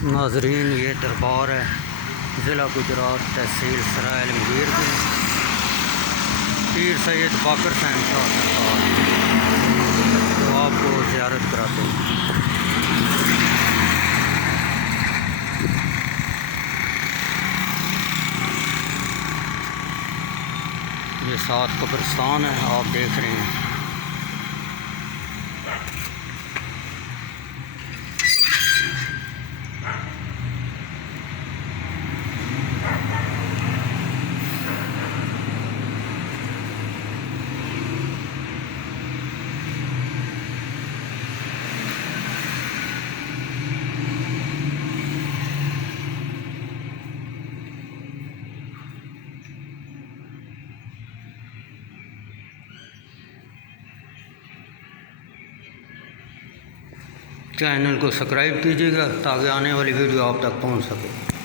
नाजरीन, ये दरबार है ज़िला गुजरात, तहसील सराय आलमगीर की पीर सैयद बाकर हुसैन शाह सरकार, तो आपको ज़ियारत कराते हैं। ये साथ कब्रिस्तान है, आप देख रहे हैं। चैनल को सब्सक्राइब कीजिएगा ताकि आने वाली वीडियो आप तक पहुंच सके।